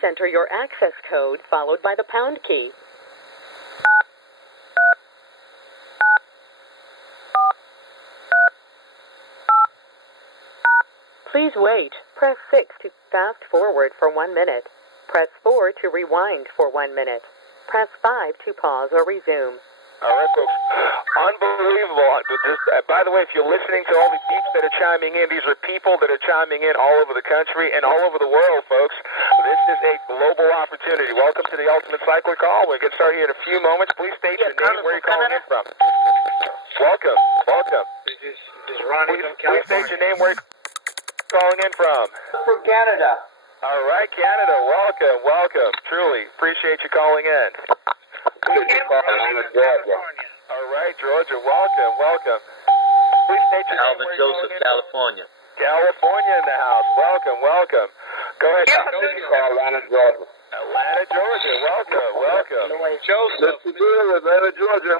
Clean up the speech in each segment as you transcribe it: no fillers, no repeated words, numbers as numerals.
please enter your access code followed by the pound key. Please wait. Press 6 to fast forward for 1 minute. Press 4 to rewind for 1 minute. Press 5 to pause or resume. All right, folks. Unbelievable. By the way, if you're listening to all the beeps that are chiming in, these are people that are chiming in all over the country and all over the world, folks. This is a global opportunity. Welcome to the Ultimate Cycler Call. We'll get started here in a few moments. Please state your name, where you're calling in from. Welcome. This is Ronnie from California. Please state your name, where you're calling in from. From Canada. All right, Canada. Welcome. Truly appreciate you calling in. Georgia. All right, Georgia. Welcome. Please state your name, where you're Joseph, calling in California. California in the house. Welcome. Go ahead. Atlanta, Georgia. Atlanta, Georgia. Welcome. Joseph. Atlanta, Georgia.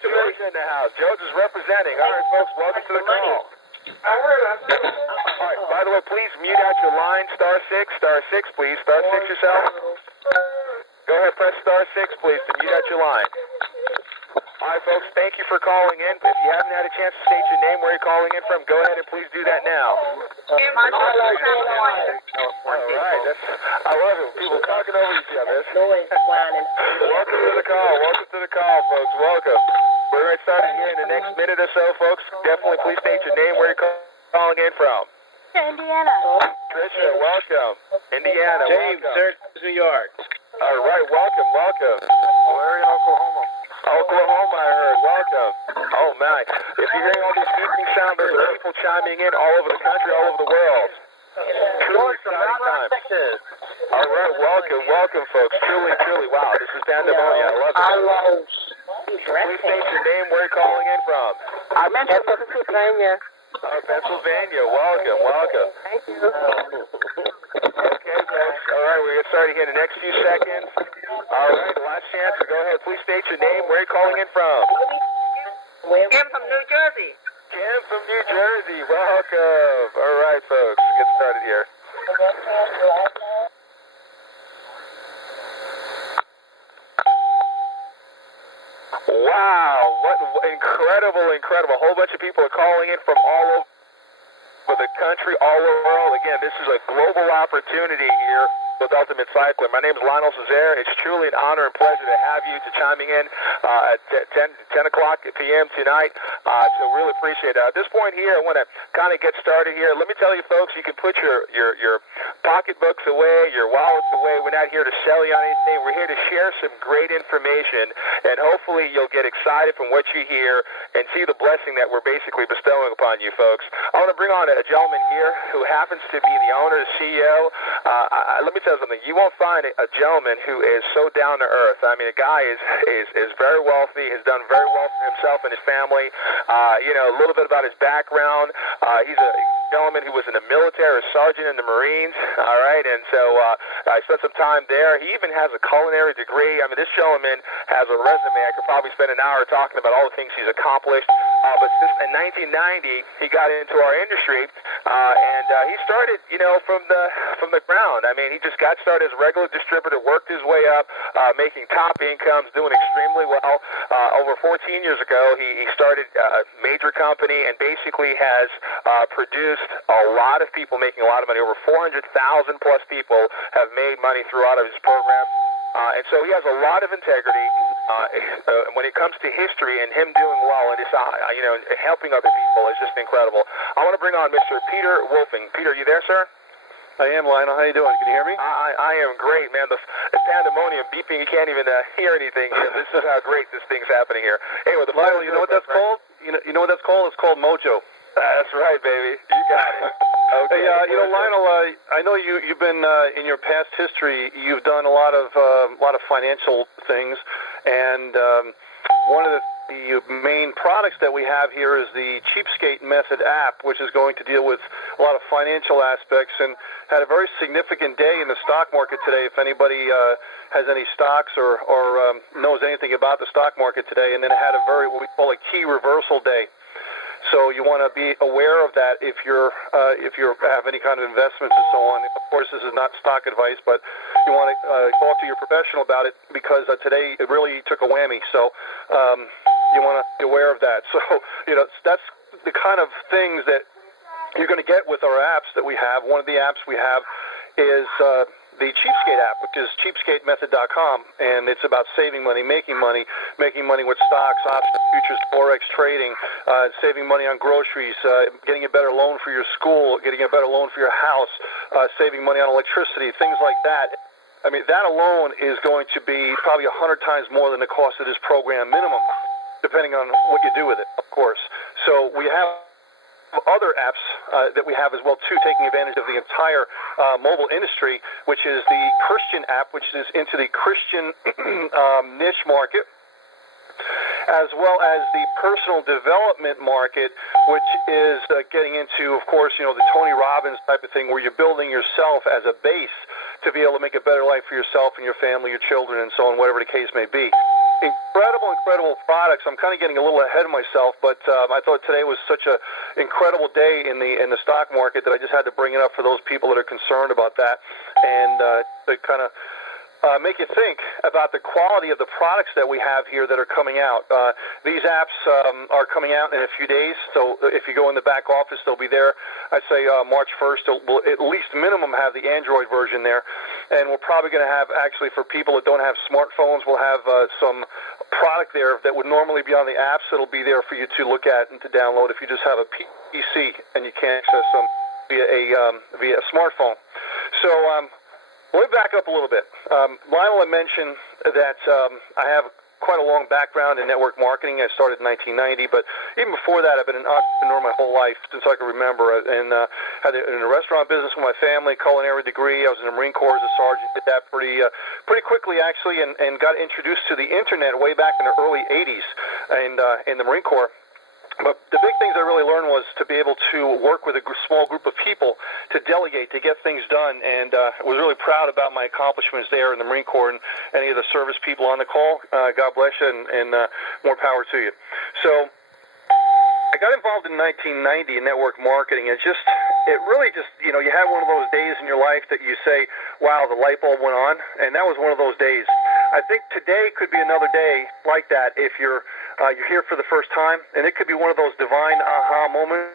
Georgia in the house. Georgia's representing. All right, folks. Welcome to the call. All right. By the way, please mute out your line. Star six, please. Star 6 yourself. Go ahead. Press star 6, please, to mute out your line. All right, folks. Thank you for calling in. If you haven't had a chance to state your name, where you're calling in from, go ahead and please do that now. All right. I love it. People talking over each other. Welcome to the call, folks. Welcome. We're going to start here in the next minute or so, folks. Definitely please state your name, where you're calling in from. Indiana. Trisha, welcome. Indiana, James, welcome. Syracuse, New York. All right, welcome. Larry, Oklahoma. Oklahoma, I heard. Welcome. Oh, my. If you're hearing all these beeping sounds, there's people chiming in all over the country, all over the world. Truly exciting time. All right, welcome, folks. Truly. Wow, this is pandemonium. I love it. Please state your name, where you're calling in from. I'm in Pennsylvania. Pennsylvania. Welcome. Thank you. Okay, folks. All right, we're going to get started here in the next few seconds. All right, last chance. So go ahead. Please state your name, where you're calling in from. Kim from New Jersey. Kim from New Jersey. Welcome. All right, folks. Get started here. Wow, what incredible. A whole bunch of people are calling in from all over the country, all over the world. Again, this is a global opportunity here with Ultimate Cycling. My name is Lionel Cesare. It's truly an honor and pleasure to have you chiming in at 10 o'clock p.m. tonight. So really appreciate it. At this point here, I want to kind of get started here. Let me tell you, folks, you can put your pocketbooks away, your wallets away. We're not here to sell you on anything. We're here to share some great information, and hopefully you'll get excited from what you hear and see the blessing that we're basically bestowing upon you, folks. I want to bring on a gentleman here who happens to be the owner, the CEO. Let me tell you something. You won't find a gentleman who is so down to earth. I mean, the guy is very wealthy, has done very well for himself and his family. A little bit about his background. He's a gentleman who was in the military, a sergeant in the Marines. All right, and so I spent some time there. He even has a culinary degree. I mean, this gentleman has a resume. I could probably spend an hour talking about all the things he's accomplished. But since in 1990, he got into our industry, and he started, from the ground. I mean, he just got started as a regular distributor, worked his way up, making top incomes, doing extremely well. Over 14 years ago, he started a major company and basically has produced a lot of people making a lot of money. Over 400,000 plus people have made money throughout his program. And so he has a lot of integrity when it comes to history, and him doing well and helping other people is just incredible. I want to bring on Mr. Peter Wolfing. Peter, are you there, sir? I am, Lionel. How you doing? Can you hear me? I am great, man. The pandemonium beeping, you can't even hear anything. This is how great this thing's happening here. Anyway, Lionel, you know what that's called? You know what that's called? It's called mojo. That's right, baby. You got it. Okay. Hey, Lionel, I know you've been in your past history. You've done a lot of financial things, and one of the main products that we have here is the Cheapskate Method app, which is going to deal with a lot of financial aspects, and had a very significant day in the stock market today. If anybody has any stocks or knows anything about the stock market today, and then it had a what we call a key reversal day. So you want to be aware of that if you have any kind of investments and so on. Of course, this is not stock advice, but you want to talk to your professional about it because today it really took a whammy. So you want to be aware of that. So that's the kind of things that you're going to get with our apps that we have. One of the apps we have is the Cheapskate app, which is cheapskatemethod.com, and it's about saving money with stocks, options, futures, forex trading, saving money on groceries, getting a better loan for your school, getting a better loan for your house, saving money on electricity, things like that. I mean, that alone is going to be probably 100 times more than the cost of this program minimum, depending on what you do with it, of course. So we have other apps that we have as well too, taking advantage of the entire mobile industry, which is the Christian app, which is into the Christian niche market, as well as the personal development market, which is getting into, of course, the Tony Robbins type of thing, where you're building yourself as a base to be able to make a better life for yourself and your family, your children, and so on, whatever the case may be. Incredible products. I'm kind of getting a little ahead of myself, but I thought today was such an incredible day in the stock market that I just had to bring it up for those people that are concerned about that, and to kind of make you think about the quality of the products that we have here that are coming out. These apps are coming out in a few days, so if you go in the back office, they'll be there. I'd say March 1st, we'll at least minimum have the Android version there, and we're probably going to have, actually, for people that don't have smartphones, we'll have some product there that would normally be on the apps that'll be there for you to look at and to download if you just have a PC and you can't access them via a smartphone. So let me back up a little bit. Lionel had mentioned that I have quite a long background in network marketing. I started in 1990, but even before that, I've been an entrepreneur my whole life since I can remember. And had in a restaurant business with my family, culinary degree. I was in the Marine Corps as a sergeant. Did that pretty quickly, actually, and got introduced to the internet way back in the early 80s and in the Marine Corps. But the big things I really learned was to be able to work with a small group of people, to delegate, to get things done, and I was really proud about my accomplishments there in the Marine Corps. And any of the service people on the call, God bless you, and more power to you. So I got involved in 1990 in network marketing, and it really just, you have one of those days in your life that you say, wow, the light bulb went on, and that was one of those days. I think today could be another day like that if you're here for the first time, and it could be one of those divine aha moments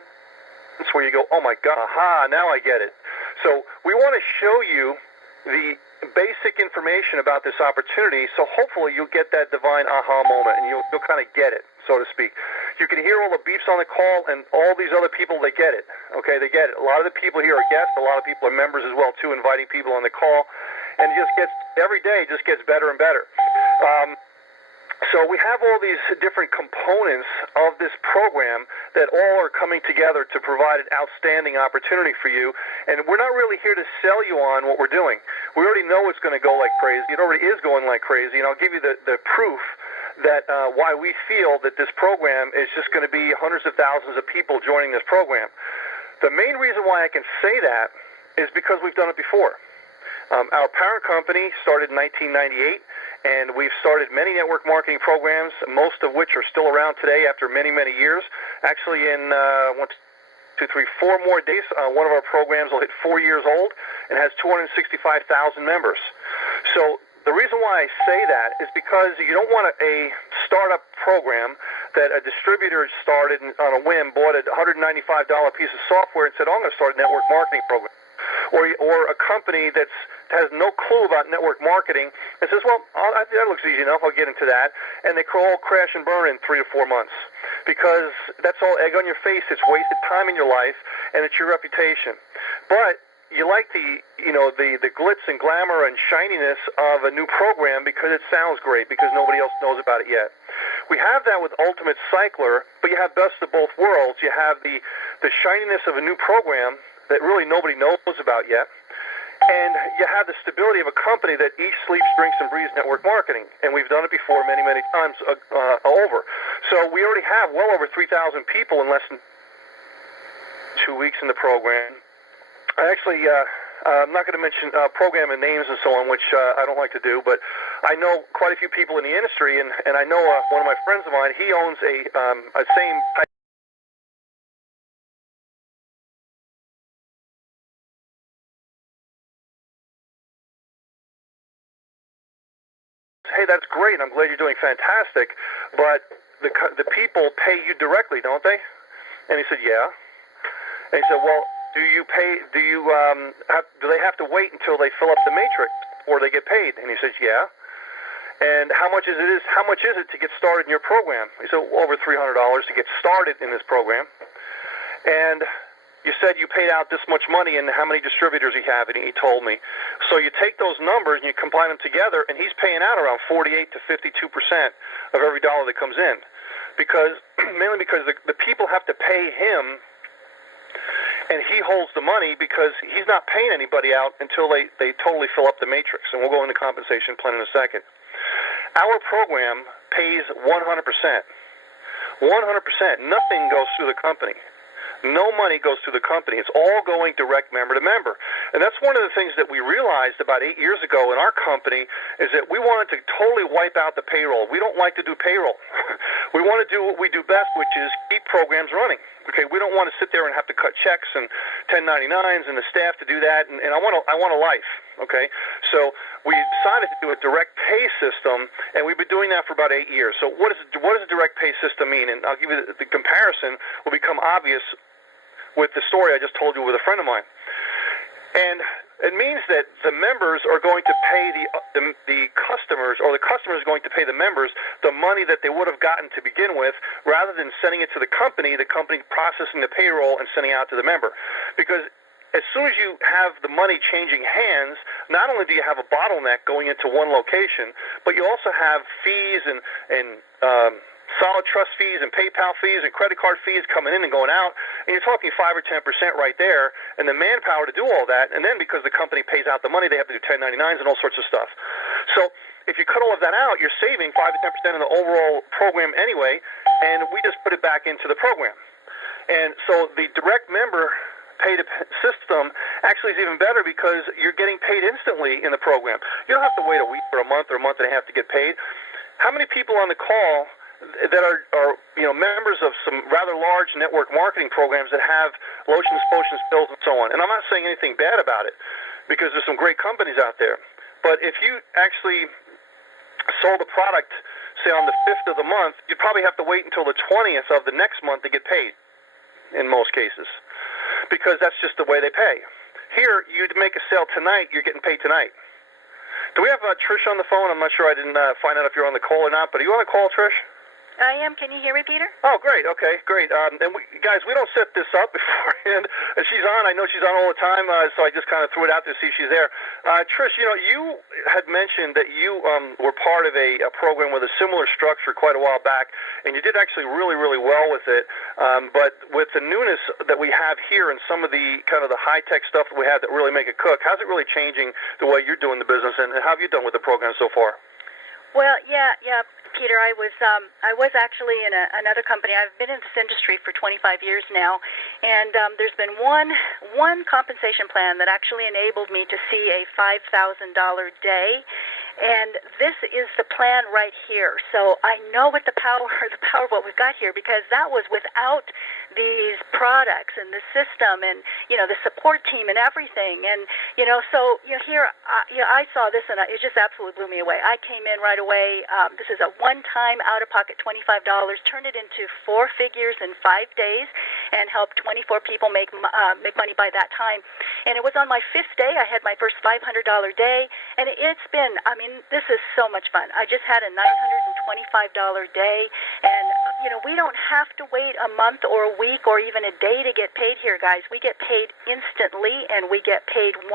where you go, oh my God, aha, now I get it. So we want to show you the basic information about this opportunity, so hopefully you'll get that divine aha moment, and you'll kind of get it, so to speak. You can hear all the beeps on the call, and all these other people, they get it. Okay, they get it. A lot of the people here are guests. A lot of people are members as well, too, inviting people on the call. And it just gets, every day just gets better and better. So we have all these different components of this program that all are coming together to provide an outstanding opportunity for you. And we're not really here to sell you on what we're doing. We already know it's going to go like crazy. It already is going like crazy. And I'll give you the proof that why we feel that this program is just going to be hundreds of thousands of people joining this program. The main reason why I can say that is because we've done it before. Our parent company started in 1998, and we've started many network marketing programs, most of which are still around today after many, many years. Actually, in 4 more days, one of our programs will hit 4 years old and has 265,000 members. So the reason why I say that is because you don't want a startup program that a distributor started on a whim, bought a $195 piece of software and said, oh, I'm going to start a network marketing program. Or a company that has no clue about network marketing and says, well, that looks easy enough, I'll get into that. And they all crash and burn in 3 to 4 months because that's all egg on your face. It's wasted time in your life, and it's your reputation. But you like the glitz and glamour and shininess of a new program because it sounds great, because nobody else knows about it yet. We have that with Ultimate Cycler, but you have best of both worlds. You have the shininess of a new program that really nobody knows about yet, and you have the stability of a company that eats, sleeps, drinks, and breathes network marketing. And we've done it before many, many times over. So we already have well over 3,000 people in less than 2 weeks in the program. I'm not going to mention program and names and so on, which I don't like to do, but I know quite a few people in the industry, and I know one of my friends of mine, he owns a same type hey, that's great. I'm glad you're doing fantastic, but the people pay you directly, don't they? And he said, yeah. And he said, well, do they have to wait until they fill up the matrix before they get paid? And he says, yeah. And how much is it to get started in your program? He said, over $300 to get started in this program. And you said you paid out this much money, and how many distributors you have, and he told me. So you take those numbers and you combine them together, and he's paying out around 48 to 52% of every dollar that comes in, mainly because the people have to pay him, and he holds the money because he's not paying anybody out until they totally fill up the matrix. And we'll go into compensation plan in a second. Our program pays 100%. 100%. Nothing goes through the company. No money goes through the company. It's all going direct member to member. And that's one of the things that we realized about 8 years ago in our company is that we wanted to totally wipe out the payroll. We don't like to do payroll. We want to do what we do best, which is keep programs running. Okay, we don't want to sit there and have to cut checks and 1099s and the staff to do that. And I want a life. Okay, so we decided to do a direct pay system, and we've been doing that for about 8 years. So what does a direct pay system mean? And I'll give you the comparison will become obvious with the story I just told you with a friend of mine. And it means that the members are going to pay the customers, or the customers are going to pay the members the money that they would have gotten to begin with, rather than sending it to the company processing the payroll and sending it out to the member. Because as soon as you have the money changing hands, not only do you have a bottleneck going into one location, but you also have fees and solid trust fees and PayPal fees and credit card fees coming in and going out, and you're talking 5 or 10% right there, and the manpower to do all that, and then because the company pays out the money, they have to do 1099s and all sorts of stuff. So if you cut all of that out, you're saving 5 to 10% in the overall program anyway, and we just put it back into the program. And so the direct member pay system actually is even better because you're getting paid instantly in the program. You don't have to wait a week or a month and a half to get paid. How many people on the call that are members of some rather large network marketing programs that have lotions, potions, pills, and so on? And I'm not saying anything bad about it because there's some great companies out there. But if you actually sold a product, say on the 5th of the month, you'd probably have to wait until the 20th of the next month to get paid in most cases, because that's just the way they pay. Here, you'd make a sale tonight, you're getting paid tonight. Do we have Trish on the phone? I'm not sure. I didn't find out if you're on the call or not, but are you on the call, Trish? I am. Can you hear me, Peter? Oh, great. Okay, great. And guys, we don't set this up beforehand. She's on. I know she's on all the time, so I just kind of threw it out to see if she's there. Trish, you had mentioned that you were part of a program with a similar structure quite a while back, and you did actually really, really well with it. But with the newness that we have here and some of the kind of the high-tech stuff that we have that really make it cook, how's it really changing the way you're doing the business, and how have you done with the program so far? Well, yeah, Peter. I was actually in another company. I've been in this industry for 25 years now, and there's been one compensation plan that actually enabled me to see a $5,000 day. And this is the plan right here. So I know what the power of what we've got here, because that was without these products and the system and, the support team and everything. And, so, here, I saw this and it just absolutely blew me away. I came in right away. This is a one-time out-of-pocket $25, turned it into 4 figures in 5 days and helped 24 people make money by that time. And it was on my 5th day. I had my first $500 day, and it's been, this is so much fun. I just had a $925 day, and, we don't have to wait a month or a week or even a day to get paid here, guys. We get paid instantly, and we get paid 100%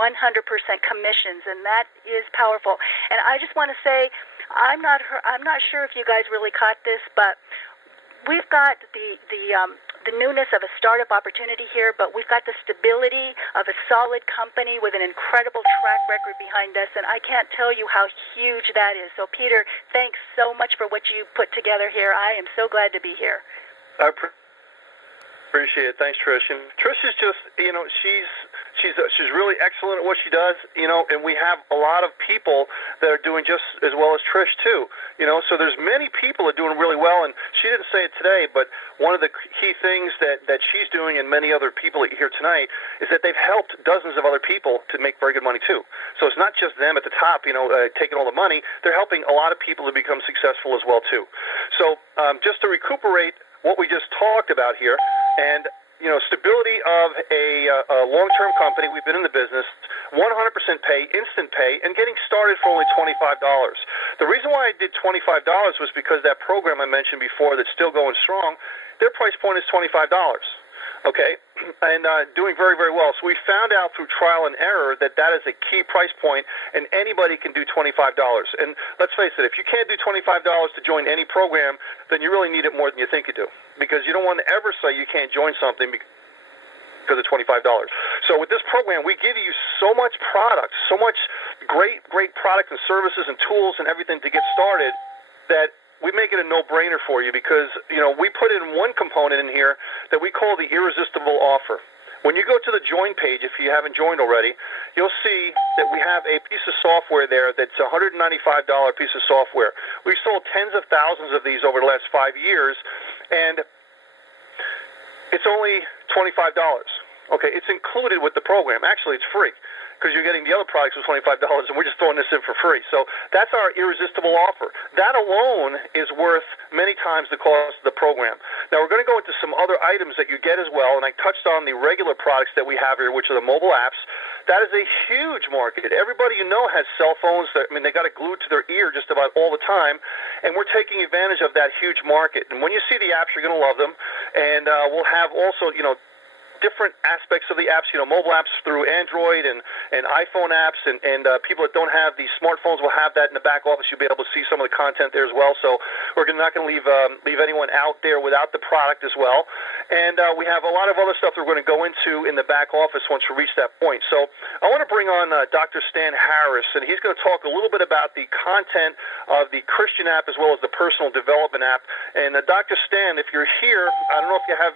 commissions, and that is powerful. And I just want to say, I'm not sure if you guys really caught this, but we've got the newness of a startup opportunity here, but we've got the stability of a solid company with an incredible track record behind us, and I can't tell you how huge that is. So, Peter, thanks so much for what you put together here. I am so glad to be here. I appreciate it. Thanks, Trish. And Trish is just, she's she's really excellent at what she does, and we have a lot of people that are doing just as well as Trish too, so there's many people that are doing really well, and she didn't say it today, but one of the key things that she's doing and many other people that you hear tonight is that they've helped dozens of other people to make very good money too. So it's not just them at the top, taking all the money. They're helping a lot of people to become successful as well too. So just to recuperate what we just talked about here, and stability of a long-term company. We've been in the business, 100% pay, instant pay, and getting started for only $25. The reason why I did $25 was because that program I mentioned before that's still going strong, their price point is $25. Okay, and doing very, very well. So we found out through trial and error that is a key price point, and anybody can do $25. And let's face it, if you can't do $25 to join any program, then you really need it more than you think you do, because you don't want to ever say you can't join something because of $25. So with this program, we give you so much product, so much great product and services and tools and everything to get started that we make it a no-brainer for you, because, we put in one component in here that we call the irresistible offer. When you go to the join page, if you haven't joined already, you'll see that we have a piece of software there that's a $195 piece of software. We've sold tens of thousands of these over the last 5 years, and it's only $25. Okay, it's included with the program. Actually, it's free, because you're getting the other products for $25, and we're just throwing this in for free. So that's our irresistible offer. That alone is worth many times the cost of the program. Now, we're going to go into some other items that you get as well, and I touched on the regular products that we have here, which are the mobile apps. That is a huge market. Everybody has cell phones. They got it glued to their ear just about all the time, and we're taking advantage of that huge market. And when you see the apps, you're going to love them, and we'll have also, different aspects of the apps, mobile apps through Android and iPhone apps, and people that don't have these smartphones will have that in the back office. You'll be able to see some of the content there as well. So we're not going to leave anyone out there without the product as well. And we have a lot of other stuff that we're going to go into in the back office once we reach that point. So I want to bring on Dr. Stan Harris, and he's going to talk a little bit about the content of the Christian app as well as the personal development app. And Dr. Stan, if you're here, I don't know if you have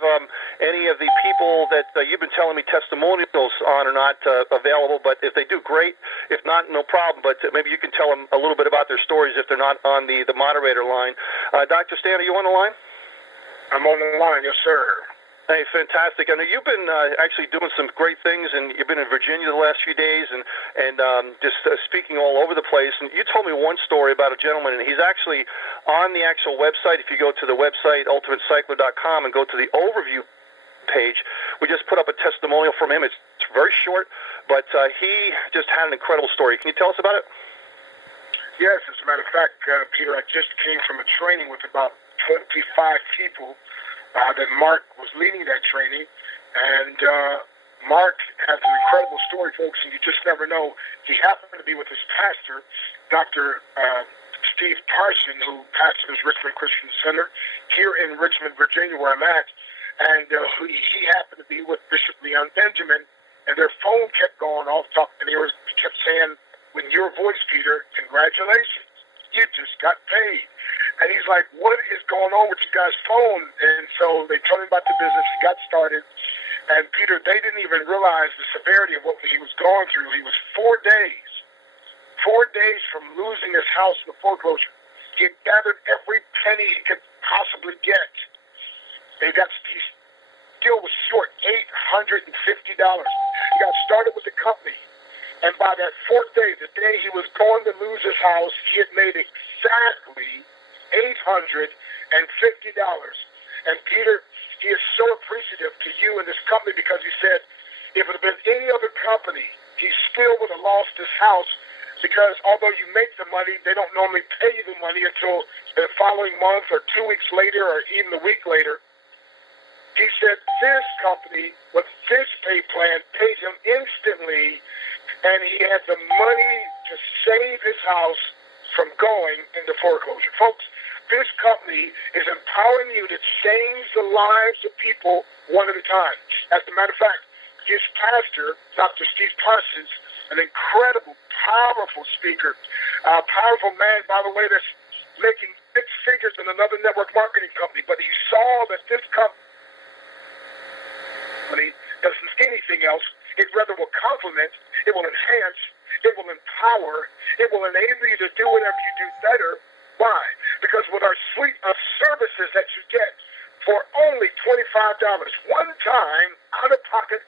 any of the people that you've been telling me testimonials on or not available, but if they do, great. If not, no problem. But maybe you can tell them a little bit about their stories if they're not on the moderator line. Dr. Stan, are you on the line? I'm on the line, yes, sir. Hey, fantastic. I know you've been actually doing some great things, and you've been in Virginia the last few days and just speaking all over the place. And you told me one story about a gentleman, and he's actually on the actual website. If you go to the website, ultimatecycler.com, and go to the overview page, we just put up a testimonial from him. It's very short, but he just had an incredible story. Can you tell us about it? Yes, as a matter of fact, Peter, I just came from a training with about 25 people that Mark was leading that training, and Mark has an incredible story, folks, and you just never know. He happened to be with his pastor, Dr. Steve Parson, who pastors Richmond Christian Center here in Richmond, Virginia, where I'm at. And he happened to be with Bishop Leon Benjamin, and their phone kept going off, and he kept saying, "With your voice, Peter, congratulations, you just got paid." And he's like, "What is going on with you guys' phone?" And so they told him about the business. He got started, and Peter, they didn't even realize the severity of what he was going through. He was 4 days from losing his house in the foreclosure. He had gathered every penny he could possibly get. He still was short $850. He got started with the company, and by that 4th day, the day he was going to lose his house, he had made exactly $850. And Peter, he is so appreciative to you and this company, because he said if it had been any other company, he still would have lost his house, because although you make the money, they don't normally pay you the money until the following month or 2 weeks later or even a week later. He said this company, with this pay plan, paid him instantly, and he had the money to save his house from going into foreclosure. Folks, this company is empowering you to change the lives of people one at a time. As a matter of fact, his pastor, Dr. Steve Parsons, an incredible, powerful speaker, a powerful man, by the way, that's making 6 figures in another network marketing company, but he saw that this company doesn't see anything else. It rather will complement, it will enhance, it will empower, it will enable you to do whatever you do better. Why? Because with our suite of services that you get for only $25, one time, out of pocket,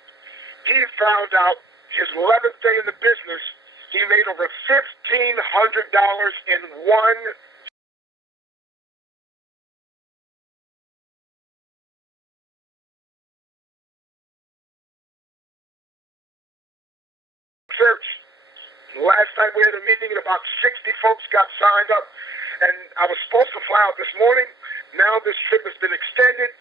he found out his 11th day in the business, he made over $1,500 in one church. Last night we had a meeting and about 60 folks got signed up, and I was supposed to fly out this morning. Now this trip has been extended,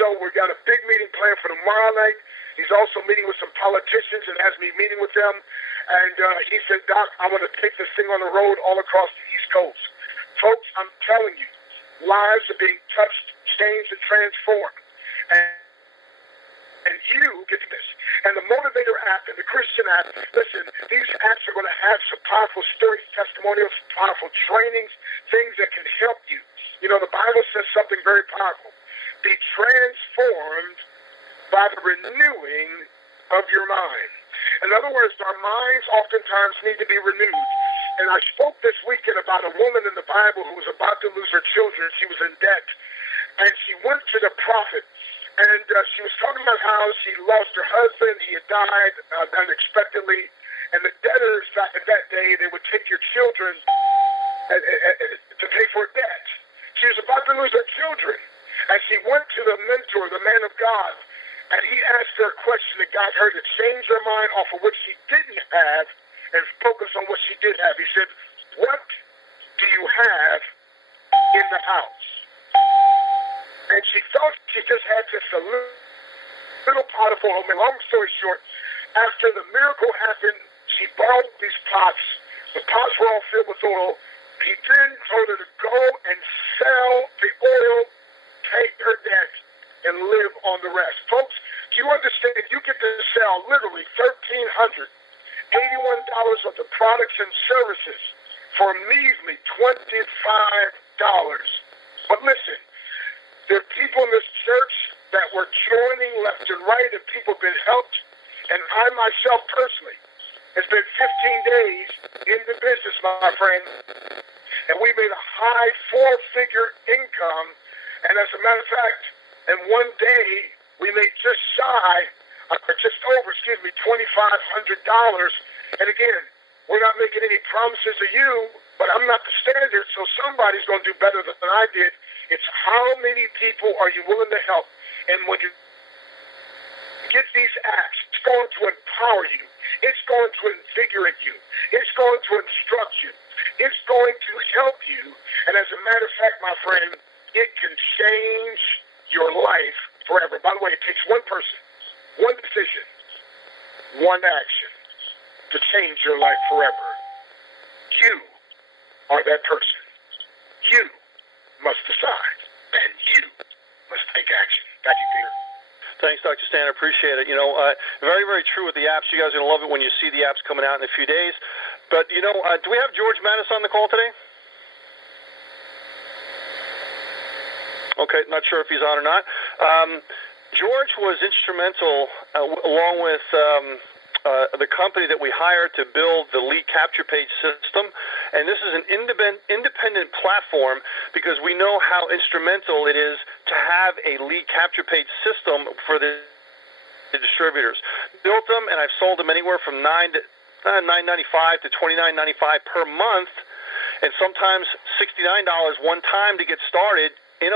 so we got a big meeting planned for tomorrow night. He's also meeting with some politicians and has me meeting with them. And he said, Doc, I want to take this thing on the road all across the East Coast. Folks, I'm telling you, lives are being touched, changed, and transformed. And you get this. And the Motivator app and the Christian app, listen, these apps are going to have some powerful stories, testimonials, powerful trainings, things that can help you. You know, the Bible says something very powerful. Be transformed by the renewing of your mind. In other words, our minds oftentimes need to be renewed. And I spoke this weekend about a woman in the Bible who was about to lose her children. She was in debt. And she went to the prophet. And she was talking about how she lost her husband. He had died unexpectedly. And the debtors back in that day, they would take your children to pay for debt. She was about to lose her children. And she went to the mentor, the man of God. And he asked her a question that got her to change her mind off of what she didn't have and focus on what she did have. He said, what do you have in the house? And she thought she just had just a little pot of oil. Long story short, after the miracle happened, she borrowed these pots. The pots were all filled with oil. He then told her to go and sell the oil, take her debt, and live on the rest. Folks, do you understand? You get to sell literally $1,381 worth of products and services for a measly $25. But listen, there are people in this church that were joining left and right, and people have been helped. And I myself personally, it's been 15 days in the business, my friend, and we made a high 4-figure income. And as a matter of fact, in one day, we made just over $2,500. And again, we're not making any promises to you, but I'm not the standard, so somebody's going to do better than I did. It's how many people are you willing to help? And when you get these apps, it's going to empower you. It's going to invigorate you. It's going to instruct you. It's going to help you. And as a matter of fact, my friend, it can change your life forever. By the way, it takes one person, one decision, one action to change your life forever. You are that person. You must decide, and you must take action. Thank you, Peter. Thanks, Dr. Stan. I appreciate it. You know, very, very true with the apps. You guys are going to love it when you see the apps coming out in a few days. But, you know, do we have George Mattis on the call today? Okay, not sure if he's on or not. George was instrumental, along with the company that we hired to build the lead capture page system. And this is an independent platform because we know how instrumental it is to have a lead capture page system for the distributors. Built them, and I've sold them anywhere from $9.95 to $29.95 per month, and sometimes $69 one time to get started.